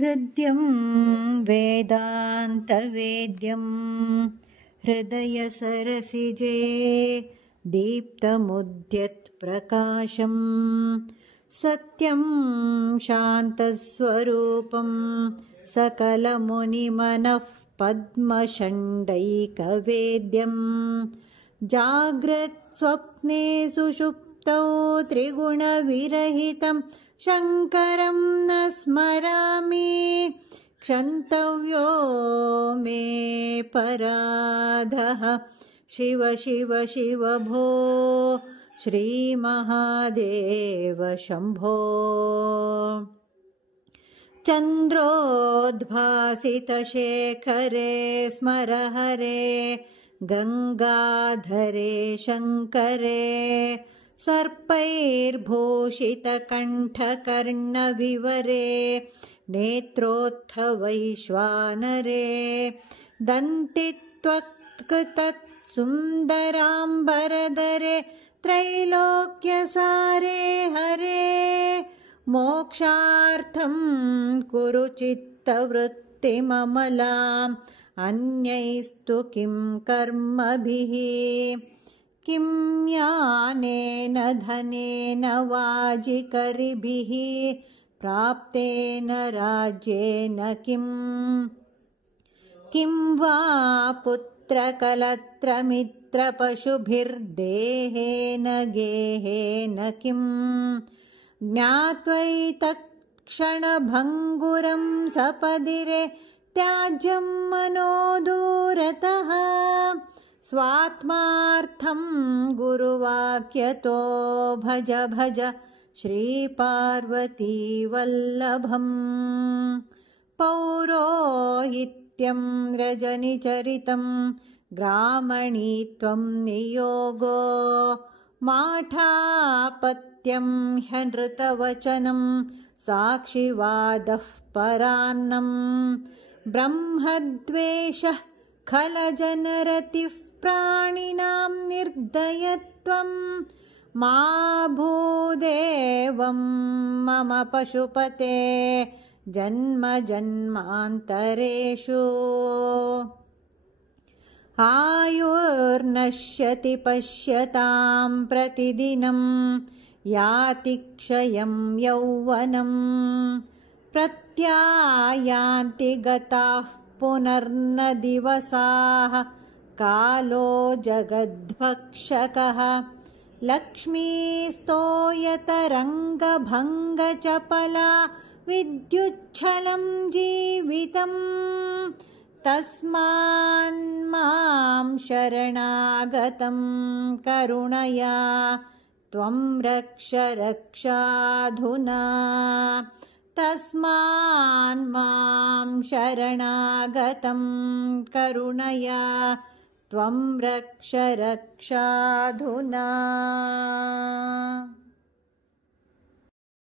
हृद्यं वेदान्तवेद्यं हृदयसरसिजे दीप्तमुद्यत्प्रकाशं सत्यं शान्तस्वरूपं सकलमुनिमनः पद्मषण्डैकवेद्यं जाग्रत्स्वप्ने सुषुप्तौ त्रिगुणविरहितं शङ्करं न स्मरामि क्षन्तव्यो मे पराधः शिव शिव शिव भो श्रीमहादेव शम्भो चन्द्रोद्भासितशेखरे स्मर हरे गङ्गाधरे शङ्करे सर्पैर्भूषितकण्ठकर्णविवरे नेत्रोत्थवैश्वानरे दन्तित्वत्कृतत्सुन्दराम्बरधरे त्रैलोक्यसारे हरे मोक्षार्थं कुरु चित्तवृत्तिममलाम् अन्यैस्तु किं कर्मभिः किं ज्ञानेन धनेन वाजिकरिभिः प्राप्तेन राज्येन किं वा पुत्रकलत्रमित्रपशुभिर्देहेन गेहेन किं ज्ञात्वैतत्क्षणभङ्गुरं सपदिरे त्याज्यं मनो दूरतः स्वात्मार्थं गुरुवाक्यतो भज भज श्रीपार्वतीवल्लभम् पौरोहित्यं रजनिचरितं ग्रामणीत्वं नियोगो माठापत्यं ह्यनृतवचनं साक्षिवादः परान्नम् ब्रह्मद्वेषः खलजनरतिः प्राणिनां निर्दयत्वं मा भूदेवं मम पशुपते जन्म जन्मान्तरेषु आयुर्नश्यति पश्यतां प्रतिदिनं याति क्षयं यौवनं प्रत्यायान्ति गताः पुनर्न दिवसाः कालो जगद्भक्षकः लक्ष्मीस्तोयतरङ्गभङ्गचपला विद्युच्छलं जीवितं तस्मान्मां शरणागतं करुणया त्वं रक्ष रक्षाधुना तस्मान्मां शरणागतं करुणया त्वं रक्ष रक्षाधुना।